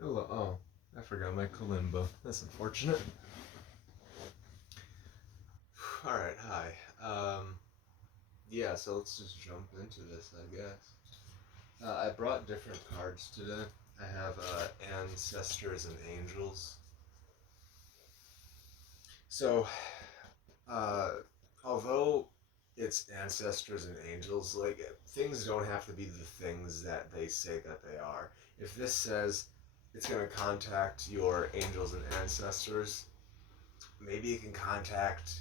Hello. Oh, I forgot my kalimba. That's unfortunate. All right. Hi. Yeah. So let's just jump into this, I guess. I brought different cards today. I have ancestors and angels. So, uh, although it's ancestors and angels, like things don't have to be the things that they say that they are. If this says it's going to contact your angels and ancestors, maybe it can contact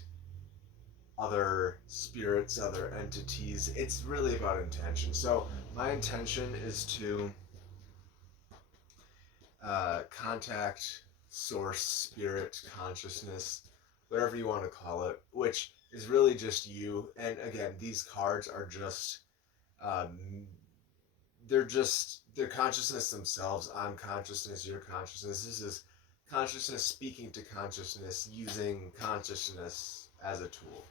other spirits, other entities. It's really about intention. So my intention is to contact source, spirit, consciousness, whatever you want to call it, which is really just you. And again, these cards are just um, they're consciousness themselves. I'm consciousness, your consciousness. This is consciousness speaking to consciousness using consciousness as a tool.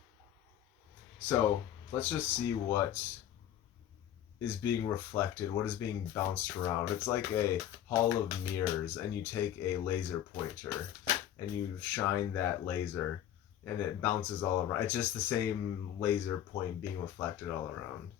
So let's just see what is being reflected, what is being bounced around. It's like a hall of mirrors, and you take a laser pointer and you shine that laser, and it bounces all around. It's just the same laser point being reflected all around.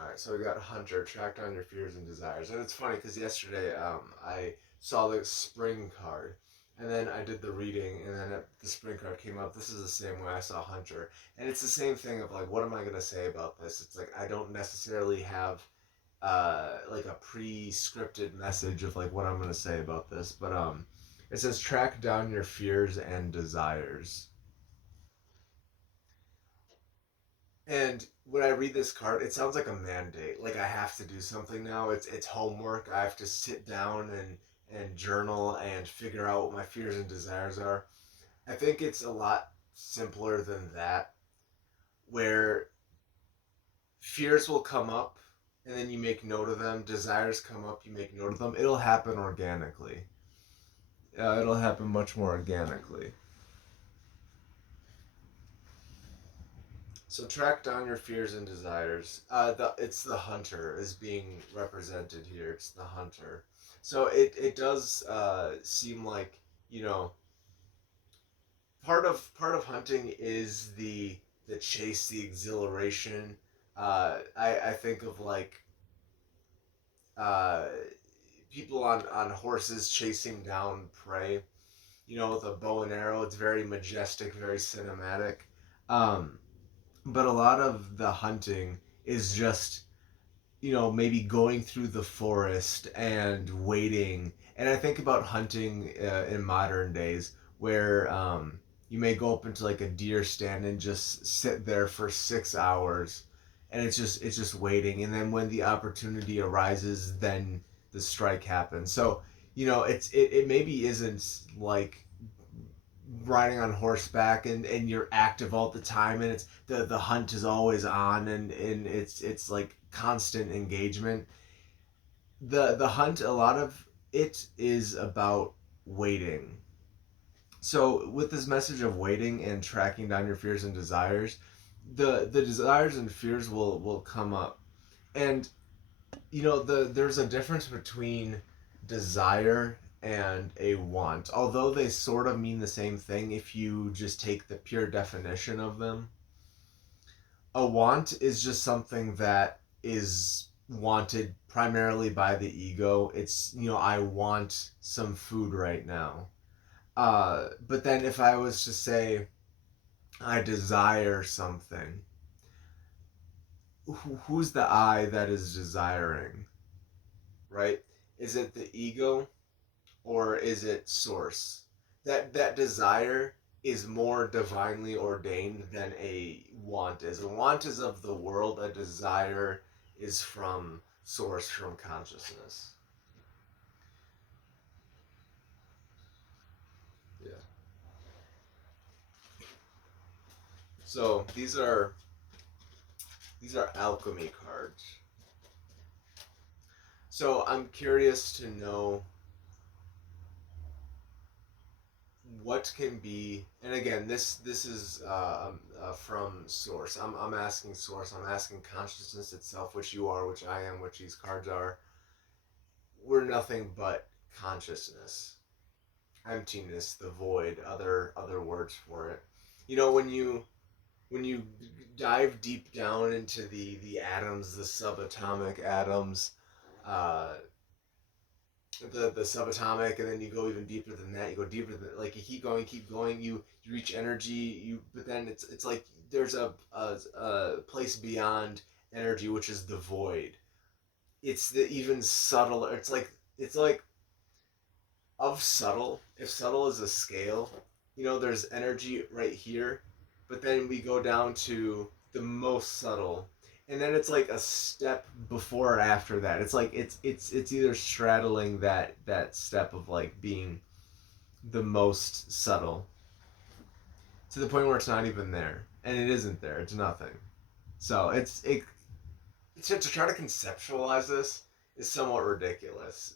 All right, so we got Hunter, track down your fears and desires. And it's funny because yesterday I saw the spring card, and then I did the reading, and then the spring card came up. This is the same way I saw Hunter. And it's the same thing of like, what am I going to say about this? It's like, I don't necessarily have like a pre-scripted message of like what I'm going to say about this, but it says track down your fears and desires. And when I read this card, it sounds like a mandate. Like I have to do something now. It's homework. I have to sit down and journal and figure out what my fears and desires are. I think it's a lot simpler than that, where fears will come up and then you make note of them. Desires come up, you make note of them. It'll happen organically. It'll happen much more organically. So track down your fears and desires. It's the hunter is being represented here. It's the hunter. So it does seem like you know part of hunting is the chase, the exhilaration. I think of like uh, people on horses chasing down prey. You know, with a bow and arrow, it's very majestic, very cinematic. Um, but a lot of the hunting is just maybe going through the forest and waiting. And I think about hunting in modern days where you may go up into like a deer stand and just sit there for 6 hours, and it's just waiting. And then when the opportunity arises, then the strike happens. So it maybe isn't like riding on horseback and you're active all the time, and it's the hunt is always on, and it's like constant engagement. The hunt, a lot of it is about waiting. So with this message of waiting and tracking down your fears and desires, the desires and fears will come up. And there's a difference between desire and a want, although they sort of mean the same thing if you just take the pure definition of them. A want is just something that is wanted primarily by the ego. It's, I want some food right now. But then if I was to say I desire something, who's the I that is desiring, right? Is it the ego or is it source? That desire is more divinely ordained than a want is. A want is of the world, a desire is from source, from consciousness. Yeah. So these are alchemy cards. So I'm curious to know what can be, and again, this is from source. I'm asking source. I'm asking consciousness itself, which you are, which I am, which these cards are. we're nothing but consciousness, emptiness, the void, other words for it. You know, when you dive deep down into the atoms, the subatomic atoms, uh, the subatomic, and then you go even deeper than that. You go deeper than, like, you keep going. You reach energy. But then it's like there's a place beyond energy, which is the void. It's the even subtler. It's like of subtle. If subtle is a scale, you know, there's energy right here, but then we go down to the most subtle, and then it's like a step before or after that. It's like it's either straddling that step of like being the most subtle to the point where it's not even there, and it isn't there. It's nothing. So to try to conceptualize this is somewhat ridiculous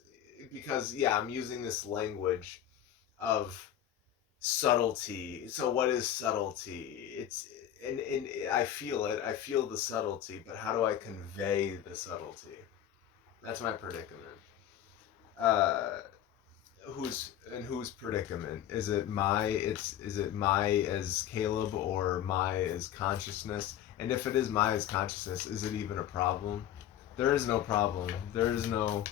because yeah, I'm using this language of subtlety. So what is subtlety? And I feel it. I feel the subtlety, but how do I convey the subtlety? That's my predicament. Uh, whose predicament? Is it my as Caleb or my as consciousness? And if it is my as consciousness, is it even a problem? There is no problem. There is no.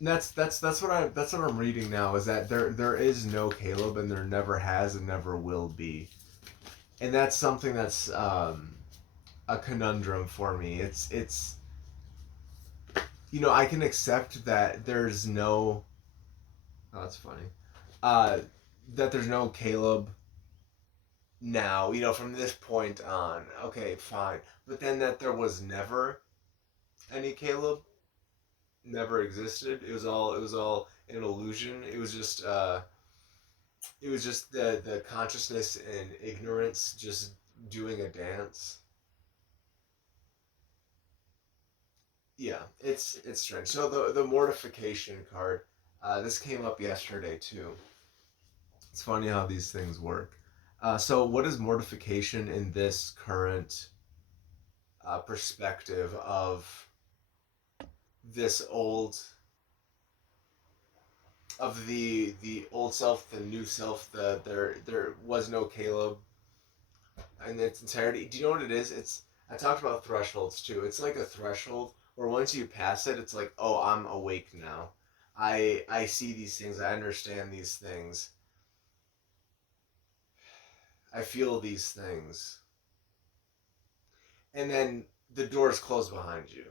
That's what I'm reading now. Is that there is no Caleb, and there never has and never will be, and that's something that's a conundrum for me. It's you know, I can accept that there's no. Oh, that's funny. Uh, that there's no Caleb now. You know, from this point on. Okay, fine. But then that there was never any Caleb, never existed. It was all an illusion. It was just the consciousness and ignorance just doing a dance. Yeah, it's strange. So the mortification card, this came up yesterday too. It's funny how these things work. So what is mortification in this current perspective of this old of the old self, the new self, there was no Caleb in its entirety. Do you know what it is? It's I talked about thresholds too. It's like a threshold where once you pass it, it's like, oh, I'm awake now. I see these things. I understand these things. I feel these things, and then the doors close behind you.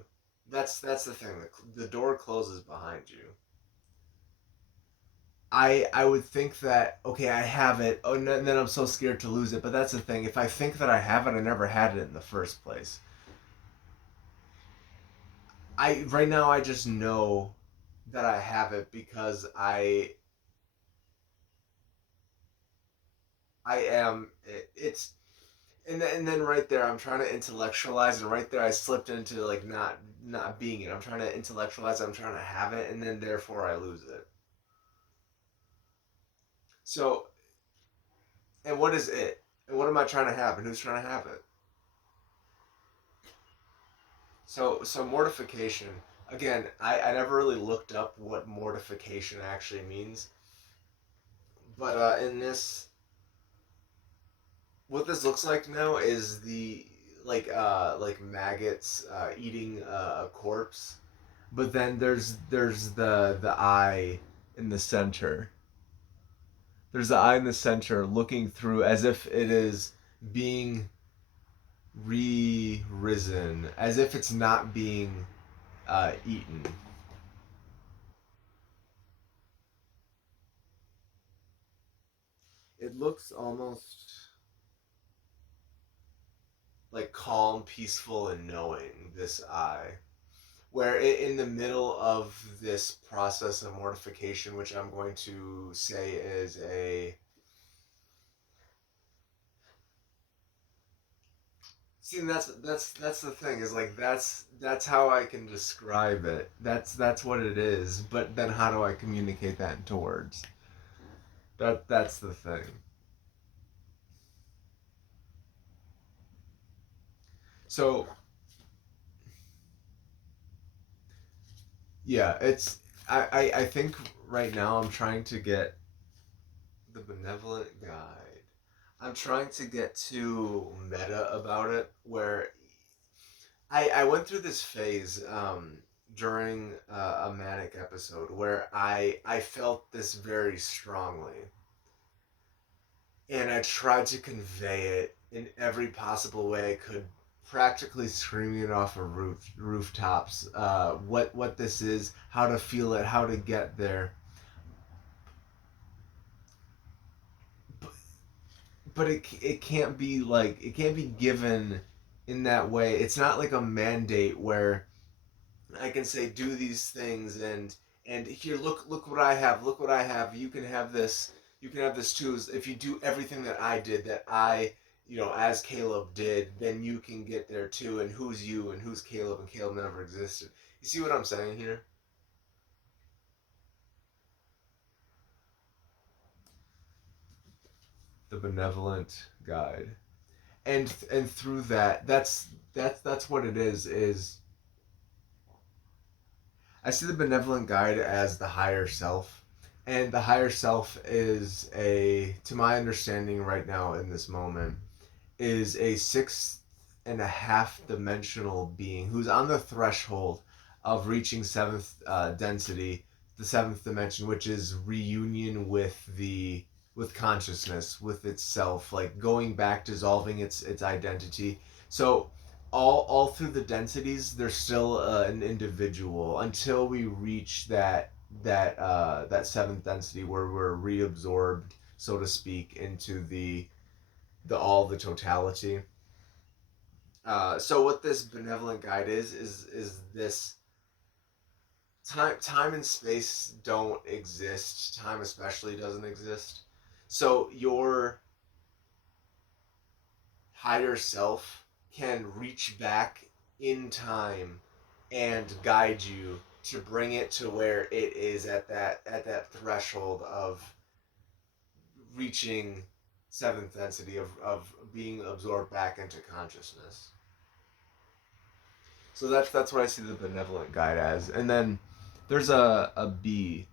That's the thing. The door closes behind you. I would think that okay, I have it. Oh, and then I'm so scared to lose it. But that's the thing. If I think that I have it, I never had it in the first place. I right now I just know that I have it because I am it's and then right there I'm trying to intellectualize, and right there I slipped into like not being it. I'm trying to intellectualize. I'm trying to have it, and then therefore I lose it. So and what is it? And what am I trying to have? And who's trying to have it? So mortification. Again, I never really looked up what mortification actually means, but in this, what this looks like now is the like maggots eating a corpse, but then there's the eye in the center. There's the eye in the center looking through as if it is being re-risen, as if it's not being eaten. It looks almost like calm, peaceful, and knowing, this eye. Where in the middle of this process of mortification, which I'm going to say is a. See, that's the thing is like that's how I can describe it. That's what it is. But then how do I communicate that into words? That's the thing. So Yeah, it's I think right now I'm trying to get the benevolent guide. I'm trying to get too meta about it, where I went through this phase during a manic episode where I felt this very strongly, and I tried to convey it in every possible way I could, practically screaming it off of rooftops. What this is, how to feel it, how to get there. But, but it can't be like it can't be given in that way. It's not like a mandate where I can say do these things and here look what I have, look what I have. You can have this. You can have this too. If you do everything that I did, that I as Caleb did, then you can get there too. And who's you and who's Caleb, and Caleb never existed. You see what I'm saying here? The benevolent guide, and through that, that's what it is I see the benevolent guide as the higher self. And the higher self is to my understanding right now in this moment, is a sixth and a half dimensional being who's on the threshold of reaching seventh density, the seventh dimension, which is reunion with consciousness, with itself, like going back, dissolving its identity. So all through the densities, there's still an individual until we reach that seventh density where we're reabsorbed, so to speak, into the totality. So what this benevolent guide is this time and space don't exist. Time especially doesn't exist. So your higher self can reach back in time and guide you to bring it to where it is at that threshold of reaching seventh density of being absorbed back into consciousness. So that's what I see the benevolent guide as. And then there's a bee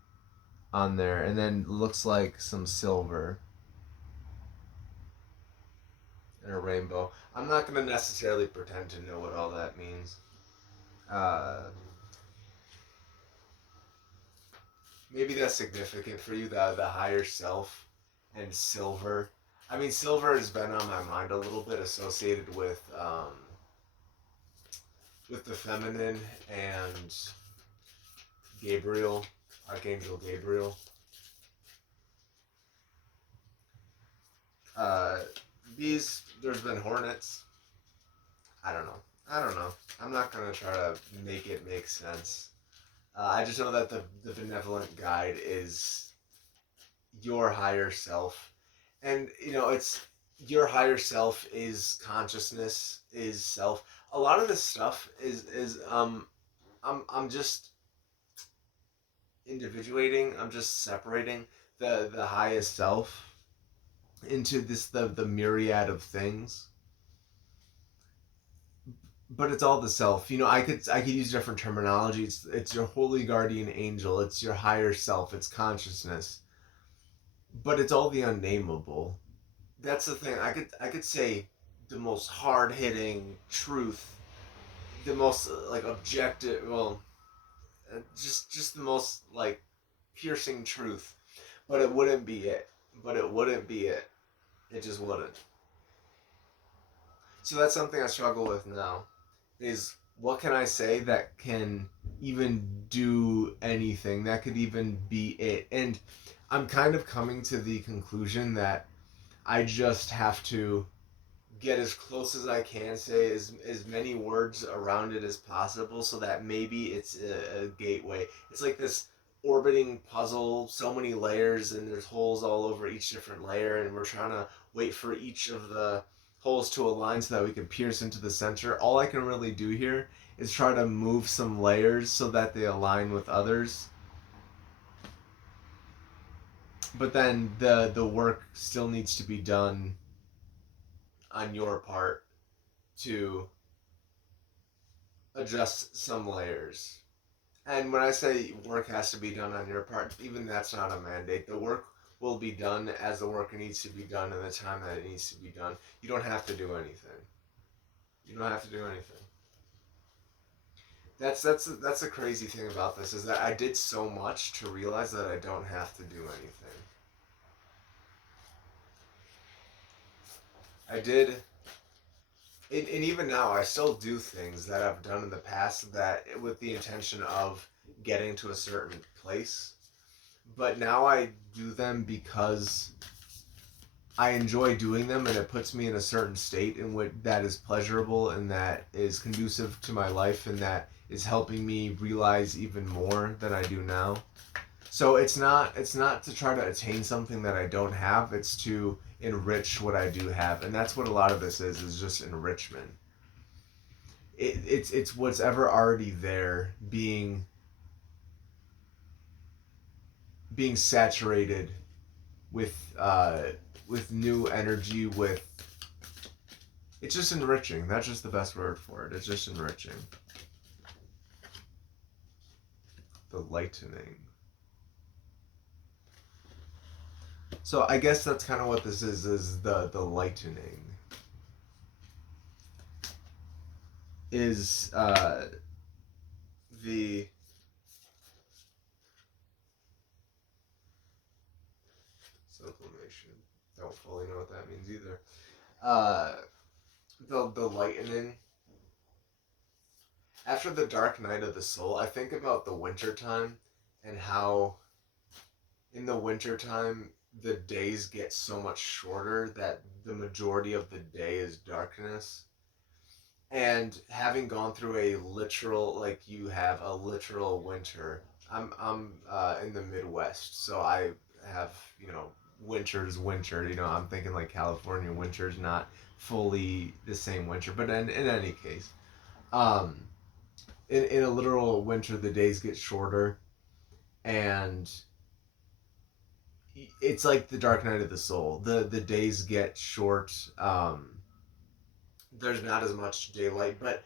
on there, and then looks like some silver and a rainbow. I'm not gonna necessarily pretend to know what all that means. Uh, Maybe that's significant for you, the higher self and silver. I mean, silver has been on my mind a little bit, associated with the feminine and Gabriel, Archangel Gabriel. Uh, Bees. There's been hornets. I don't know. I don't know. I'm not gonna try to make it make sense. I just know that the benevolent guide is your higher self, and it's your higher self is consciousness, is self. A lot of this stuff is I'm just individuating. I'm just separating the highest self into the myriad of things, but it's all the self. I could use different terminology. It's your holy guardian angel. It's your higher self. It's consciousness, but it's all the unnameable. That's the thing. I could say the most hard hitting truth, the most like objective. Well, just the most like piercing truth, but it wouldn't be it. But it wouldn't be it. It just wouldn't. So that's something I struggle with now. Is what can I say that can even do anything, that could even be it? And I'm kind of coming to the conclusion that I just have to get as close as I can, say as many words around it as possible, so that maybe it's a gateway. It's like this orbiting puzzle, so many layers, and there's holes all over each different layer, and we're trying to wait for each of the holes to align so that we can pierce into the center. All I can really do here is try to move some layers so that they align with others. But then the work still needs to be done on your part to adjust some layers. And when I say work has to be done on your part, even that's not a mandate. The work will be done as the work needs to be done in the time that it needs to be done. You don't have to do anything. You don't have to do anything. That's the crazy thing about this is that I did so much to realize that I don't have to do anything. I did, and even now I still do things that I've done in the past that with the intention of getting to a certain place. But now I do them because I enjoy doing them, and it puts me in a certain state in which that is pleasurable and that is conducive to my life and that is helping me realize even more than I do now. So it's not to try to attain something that I don't have. It's to enrich what I do have, and that's what a lot of this is just enrichment. It's what's ever already there being saturated with with new energy. With it's just enriching. That's just the best word for it. It's just enriching. The lightening. So I guess that's kind of what this is the lightening. Is the sublimation. Don't fully know what that means either. Uh, the lightening. After the dark night of the soul, I think about the winter time and how in the winter time the days get so much shorter that the majority of the day is darkness. And having gone through a literal, like you have a literal winter, I'm in the Midwest, so I have winter. I'm thinking like California winters, not fully the same winter, but in any case, um, in a literal winter, the days get shorter, and it's like the dark night of the soul. The days get short. There's not as much daylight, but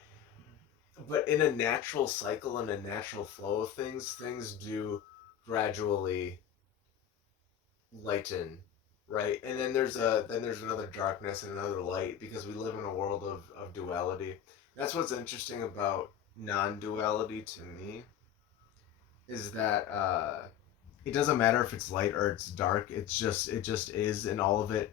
in a natural cycle and a natural flow of things do gradually lighten, right? And then there's another darkness and another light because we live in a world of duality. That's what's interesting about non-duality to me is that it doesn't matter if it's light or it's dark. It just is, and all of it.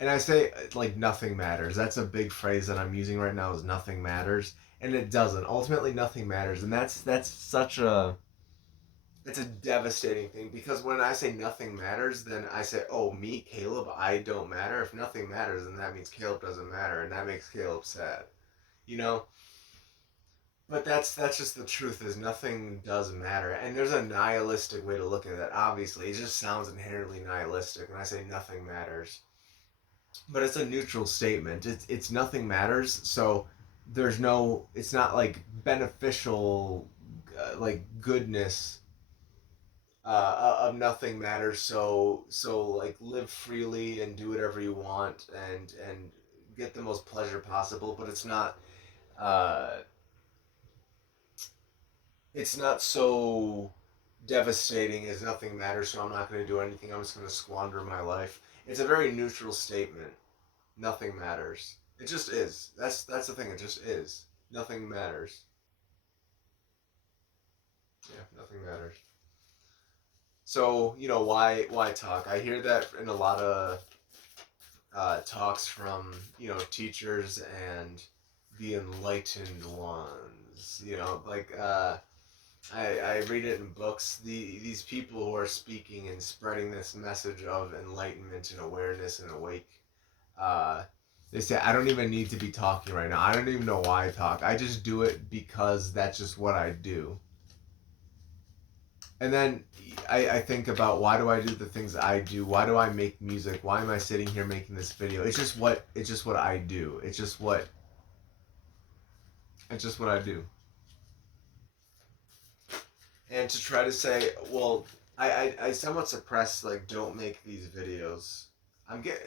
And I say like nothing matters. That's a big phrase that I'm using right now is nothing matters, and it doesn't. Ultimately, nothing matters, and that's such a it's a devastating thing because when I say nothing matters, then I say, oh, me, Caleb, I don't matter. If nothing matters, then that means Caleb doesn't matter, and that makes Caleb sad. You know, but that's just the truth is nothing does matter. And there's a nihilistic way to look at that. Obviously, it just sounds inherently nihilistic when I say nothing matters. But it's a neutral statement. It's nothing matters. So there's no it's not like beneficial like goodness of nothing matters. So like live freely and do whatever you want and get the most pleasure possible, but uh it's not so devastating as nothing matters, so I'm not going to do anything. I'm just going to squander my life. It's a very neutral statement. Nothing matters. It just is. That's the thing. It just is. Nothing matters. Yeah, nothing matters. So why talk? I hear that in a lot of talks from teachers and the enlightened ones. Like I read it in books. These people who are speaking and spreading this message of enlightenment and awareness and awake, uh, they say I don't even need to be talking right now. I don't even know why I talk. I just do it because that's just what I do. And then I think about why do I do the things I do? Why do I make music? Why am I sitting here making this video? It's just what I do. It's just what I do. And to try to say, well, I somewhat suppress like don't make these videos.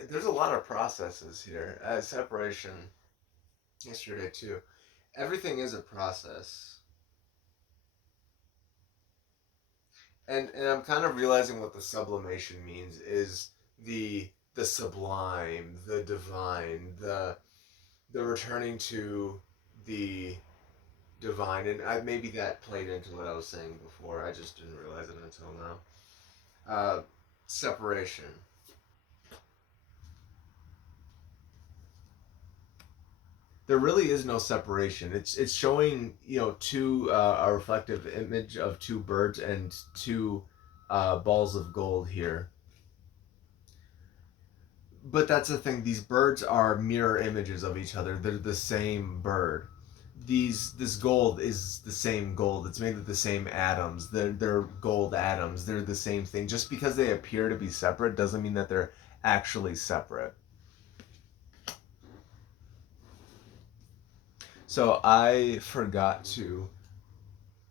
There's a lot of processes here. Separation yesterday too. Everything is a process. And I'm kind of realizing what the sublimation means is the sublime, the divine, the returning to the divine, and maybe that played into what I was saying before. I just didn't realize it until now. Separation. There really is no separation. It's showing two a reflective image of two birds and two balls of gold here. But that's the thing. These birds are mirror images of each other. They're the same bird. This gold is the same gold. It's made of the same atoms. They're gold atoms. They're the same thing. Just because they appear to be separate doesn't mean that they're actually separate. So I forgot to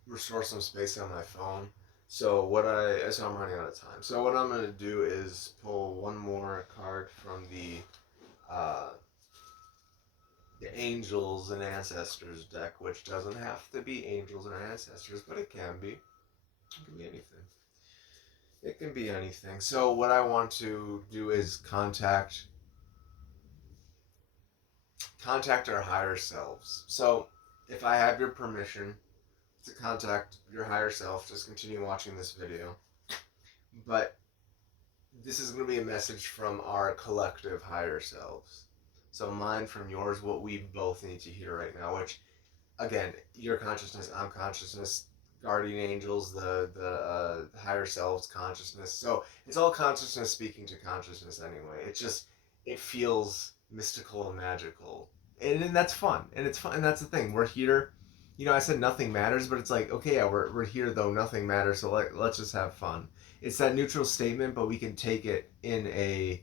restore some space on my phone. So I'm running out of time. So what I'm gonna do is pull one more card from uh, the Angels and Ancestors deck, which doesn't have to be Angels and Ancestors, but it can be. It can be anything. It can be anything. So what I want to do is contact our higher selves. So if I have your permission to contact your higher self, just continue watching this video. But this is going to be a message from our collective higher selves. So mine from yours, what we both need to hear right now, which, again, your consciousness, I'm consciousness, guardian angels, the higher selves consciousness. So it's all consciousness speaking to consciousness anyway. It feels mystical and magical. And that's fun. And it's fun. And that's the thing. We're here. I said nothing matters, but it's like, okay, yeah, we're here though. Nothing matters. So let's just have fun. It's that neutral statement, but we can take it in a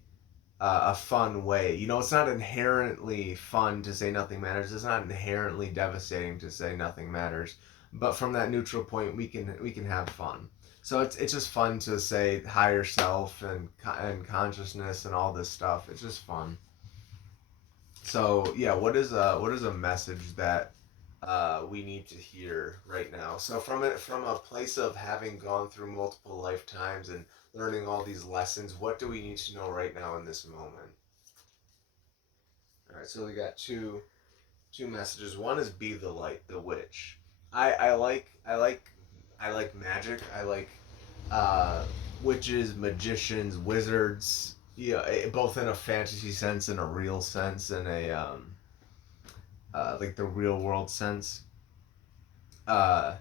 fun way. It's not inherently fun to say nothing matters. It's not inherently devastating to say nothing matters. But from that neutral point, we can have fun. So it's just fun to say higher self and consciousness and all this stuff. It's just fun. So yeah, what is a message that we need to hear right now? So from a place of having gone through multiple lifetimes and learning all these lessons, what do we need to know right now in this moment? All right, so we got two messages. One is be the light, the witch. I like magic. I like uh, witches, magicians, wizards. Yeah, both in a fantasy sense and a real sense and a like the real world sense. Uh,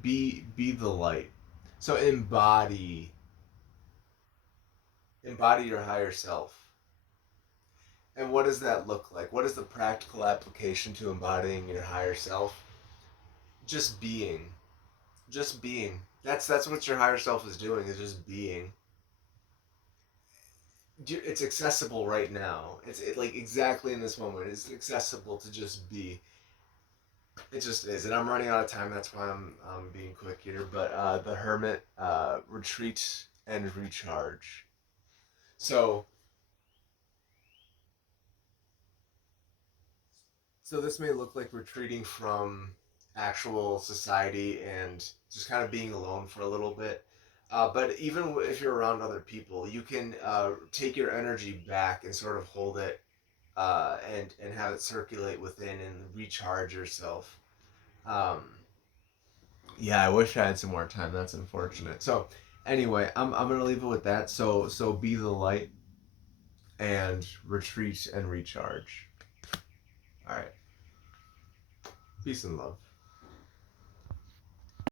be the light. So embody your higher self. And what does that look like? What is the practical application to embodying your higher self? Just being. Just being. That's what your higher self is doing, is just being. It's accessible right now. Like exactly in this moment. It's accessible to just be. It just is, and I'm running out of time. That's why I'm being quick here. But the Hermit, retreat and recharge. So this may look like retreating from actual society and just kind of being alone for a little bit. But even if you're around other people, you can take your energy back and sort of hold it and have it circulate within and recharge yourself. Um, yeah, I wish I had some more time. That's unfortunate. So anyway, I'm gonna leave it with that. So be the light and retreat and recharge. All right. Peace and love.